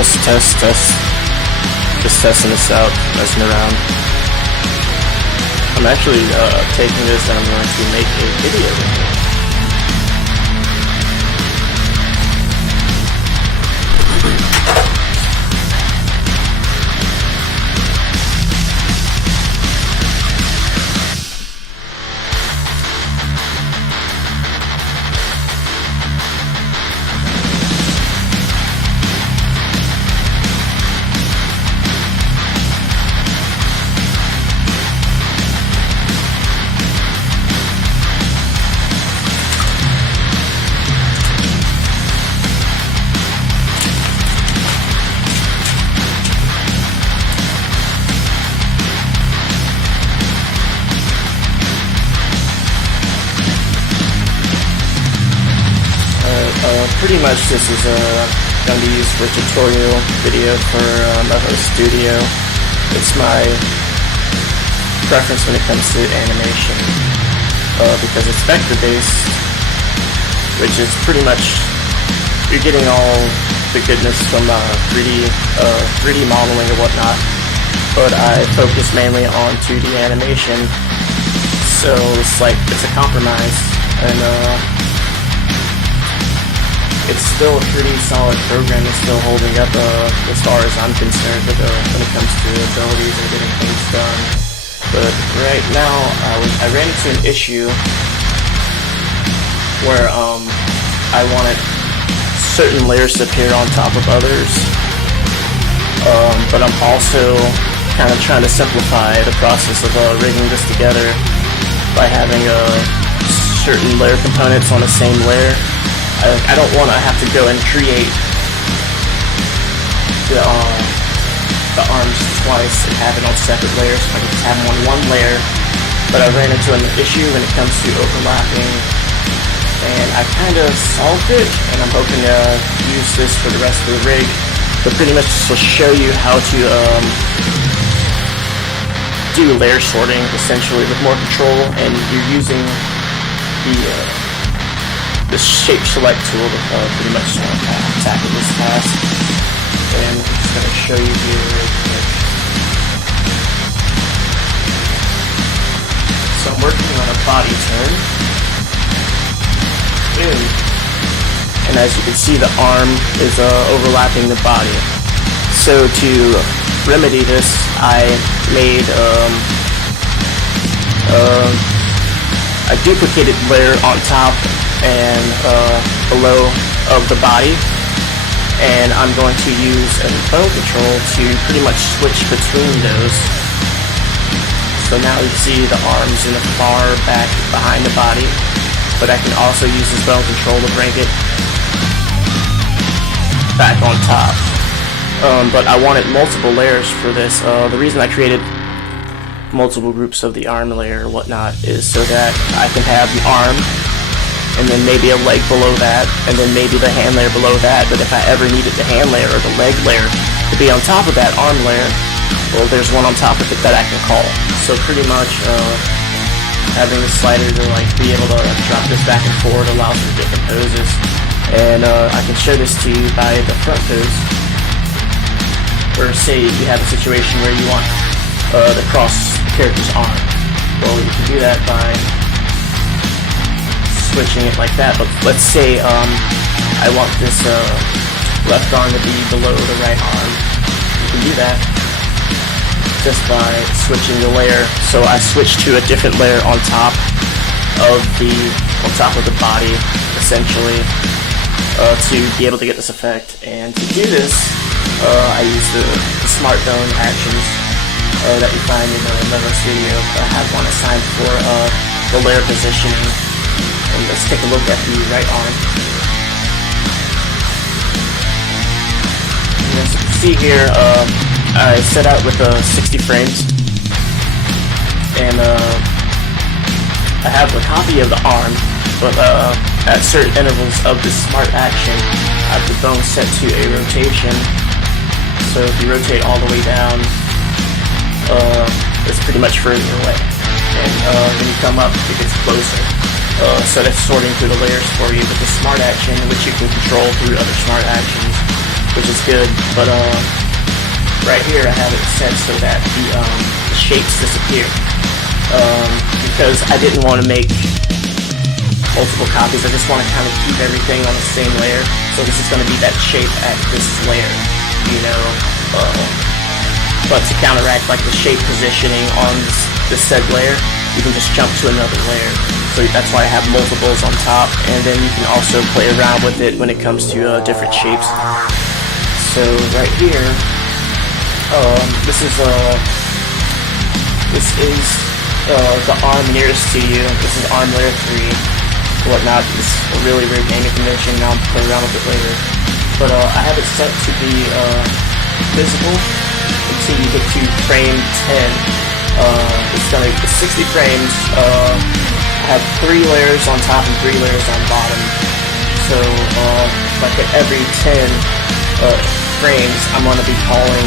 Test. Just testing this out, messing around. I'm actually taking this and I'm going to make a video with it. Pretty much this is going to be used for a tutorial video for Moho Studio. It's my preference when it comes to animation because it's vector based, which is pretty much, you're getting all the goodness from 3D modeling and whatnot, but I focus mainly on 2D animation, so it's a compromise, and it's still a pretty solid program. It's still holding up as far as I'm concerned when it comes to abilities and getting things done. But right now, I ran into an issue where I wanted certain layers to appear on top of others, but I'm also kind of trying to simplify the process of rigging this together by having certain layer components on the same layer. I don't want to have to go and create the arms twice and have it on separate layers. I can just have them on one layer, but I ran into an issue when it comes to overlapping, and I kind of solved it, and I'm hoping to use this for the rest of the rig. But pretty much this will show you how to do layer sorting, essentially, with more control, and you're using the shape select tool to pretty much tackle this task. And I'm just going to show you here real quick. So I'm working on a body turn. Boom. And as you can see, the arm is overlapping the body. So to remedy this, I made a duplicated layer on top and below of the body, and I'm going to use a bow control to pretty much switch between those. So now you see the arms in the far back behind the body, but I can also use this bow control to bring it back on top. But I wanted multiple layers for this. The reason I created multiple groups of the arm layer or whatnot is so that I can have the arm and then maybe a leg below that, and then maybe the hand layer below that. But if I ever needed the hand layer or the leg layer to be on top of that arm layer, well, there's one on top of it that I can call. So pretty much having the slider to be able to drop this back and forward allows for different poses. And I can show this to you by the front pose, or say you have a situation where you want to cross the character's arm. Well, you can do that by switching it like that. But let's say I want this left arm to be below the right arm. You can do that just by switching the layer. So I switch to a different layer on top of the body, essentially, to be able to get this effect. And to do this, I use the smartphone actions that you find in Moho Studio. I have one assigned for the layer positioning. And let's take a look at the right arm. And as you can see here, I set out with 60 frames, and I have a copy of the arm, but at certain intervals of the smart action, I have the bone set to a rotation. So if you rotate all the way down, it's pretty much further away, and when you come up, it gets closer. So that's sorting through the layers for you with the smart action, which you can control through other smart actions. which is good. But right here I have it set so that the shapes disappear, because I didn't want to make multiple copies. I just want to kind of keep everything on the same layer. So this is going to be that shape at this layer, you know. But to counteract like the shape positioning on this said layer, you can just jump to another layer. So that's why I have multiples on top, and then you can also play around with it when it comes to different shapes. So right here, this is the arm nearest to you. This is arm layer 3, whatnot. This is a really weird naming convention. Now I'll play around with it later. But I have it set to be visible until you get to frame 10. It's 60 frames. I have 3 layers on top and 3 layers on bottom. So like at every 10 frames, I'm going to be calling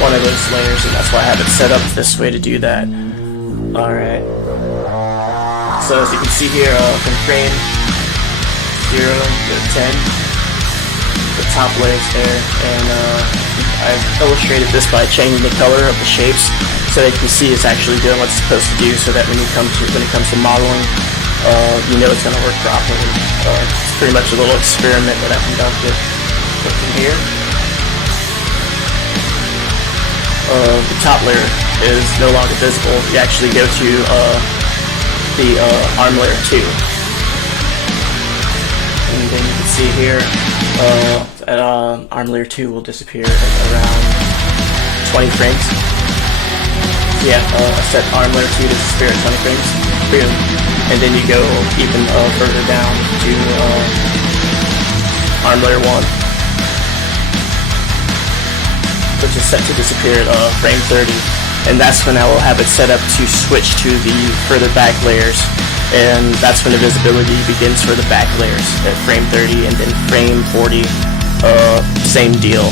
one of those layers, and that's why I have it set up this way to do that. Alright. So as you can see here, from frame 0 to 10, the top layer's there, and I've illustrated this by changing the color of the shapes so that you can see it's actually doing what it's supposed to do, so that when it comes to modeling, you know it's going to work properly. It's pretty much a little experiment that I conducted. But from here, the top layer is no longer visible. You actually go to the arm layer 2. And then you can see here that arm layer 2 will disappear at around 20 frames. Yeah, I set arm layer 2 to disappear at 20 frames. Boom. And then you go even further down to arm layer 1, which is set to disappear at frame 30. And that's when I will have it set up to switch to the further back layers. And that's when the visibility begins for the back layers at frame 30, and then frame 40, same deal,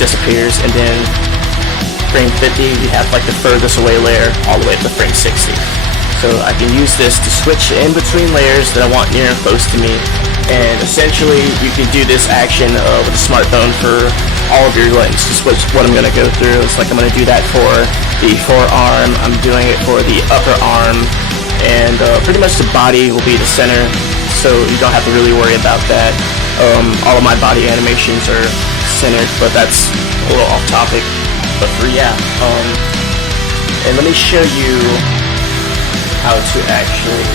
disappears, and then frame 50, you have like the furthest away layer all the way up to frame 60. So I can use this to switch in between layers that I want near and close to me. And essentially, you can do this action with a smartphone for all of your limbs. Just what I'm going to go through. It's like I'm going to do that for the forearm, I'm doing it for the upper arm, and pretty much the body will be the center, so you don't have to really worry about that. All of my body animations are centered, but that's a little off topic. But for and let me show you how to actually.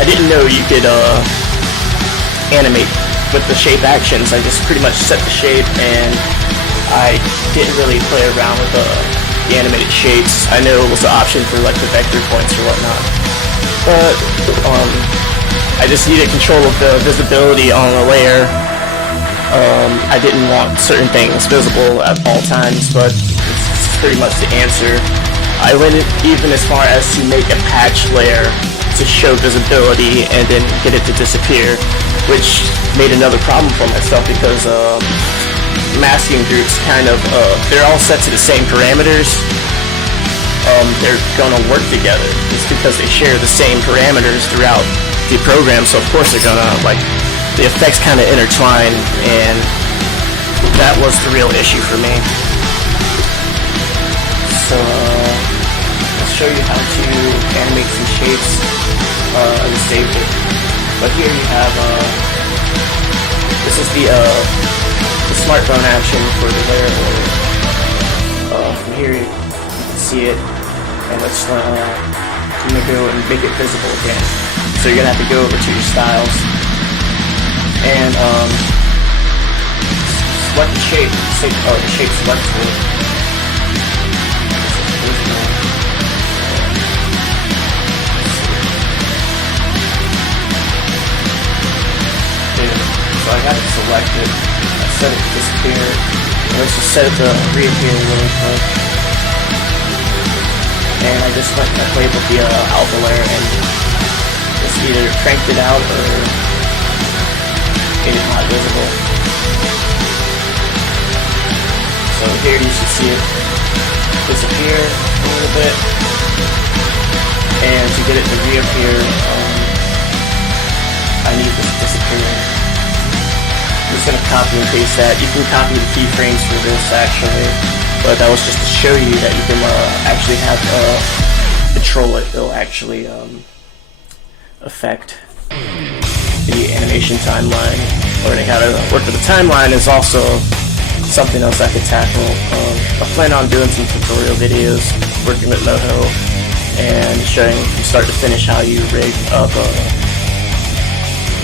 I didn't know you could animate with the shape actions. I just pretty much set the shape, and I didn't really play around with the animated shapes. I know it was an option for like the vector points or whatnot, but I just needed control of the visibility on the layer. I didn't want certain things visible at all times, but it's pretty much the answer. I went even as far as to make a patch layer to show visibility and then get it to disappear, which made another problem for myself because masking groups they're all set to the same parameters. They're gonna work together. It's because they share the same parameters throughout the program, so of course they're gonna, like, the effects kind of intertwine, and that was the real issue for me. So I'll show you how to animate some shapes and save it. But here you have this is the smartphone action for the layer. From here you can see it, and let's I'm gonna go and make it visible again. So you're gonna have to go over to your styles and select the shape. The shape select tool. So I got it selected. I set it to disappear. Let's just set it to reappear really quick. And I just went and played with the alpha layer and just either cranked it out or made it not visible. So here you should see it disappear a little bit. And to get it to reappear, I need this to disappear. just gonna copy and paste that. You can copy the keyframes for this actually, but that was just to show you that you can actually have control it. It'll actually affect the animation timeline. Learning how to work with the timeline is also something else I could tackle. I plan on doing some tutorial videos, working with Moho, and showing from start to finish how you rig up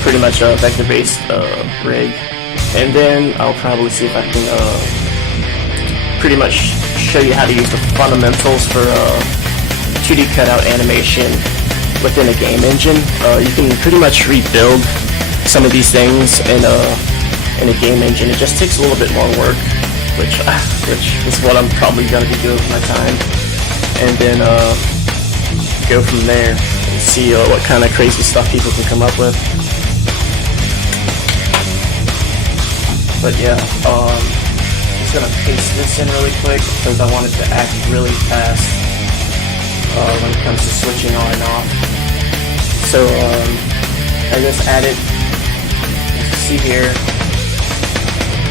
pretty much a vector-based rig. And then I'll probably see if I can pretty much show you how to use the fundamentals for 2D cutout animation within a game engine. You can pretty much rebuild some of these things in a game engine. It just takes a little bit more work, which is what I'm probably going to be doing with my time. And then go from there and see what kind of crazy stuff people can come up with. But yeah, I'm just gonna paste this in really quick because I want it to act really fast when it comes to switching on and off. So I just added, as you see here,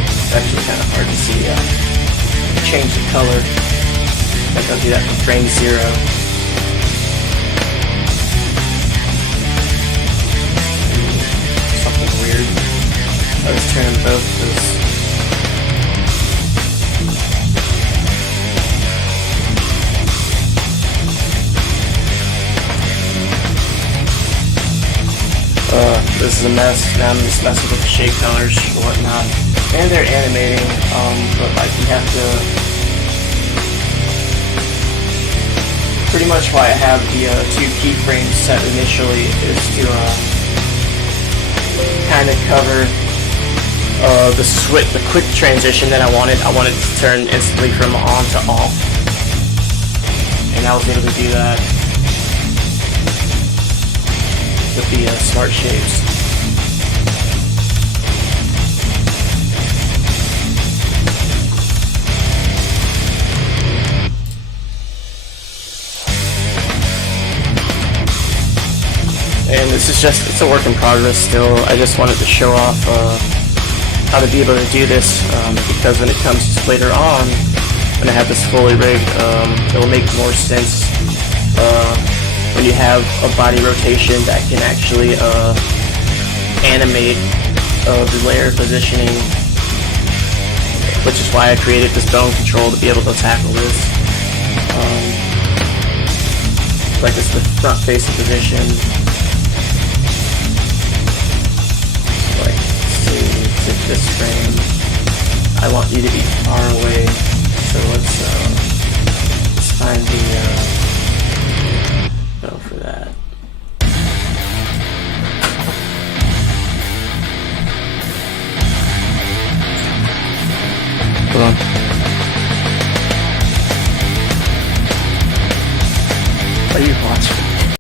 it's actually kind of hard to see, change the color. I think I'll do that for frame 0. Something weird. I was turning both this. This is a mess. Now I'm just messing with the shade colors and whatnot. And they're animating, but like you have to... Pretty much why I have the 2 keyframes set initially is to kind of cover the quick transition that I wanted. I wanted to turn instantly from on to off, and I was able to do that with the smart shapes. And this is just, it's a work in progress still. I just wanted to show off how to be able to do this, because when it comes to later on, when I have this fully rigged, it'll make more sense when you have a body rotation that can actually animate the layer positioning, which is why I created this bone control to be able to tackle this. Like it's the front facing position. This frame, I want you to be far away, so let's find the go for that. Hold on.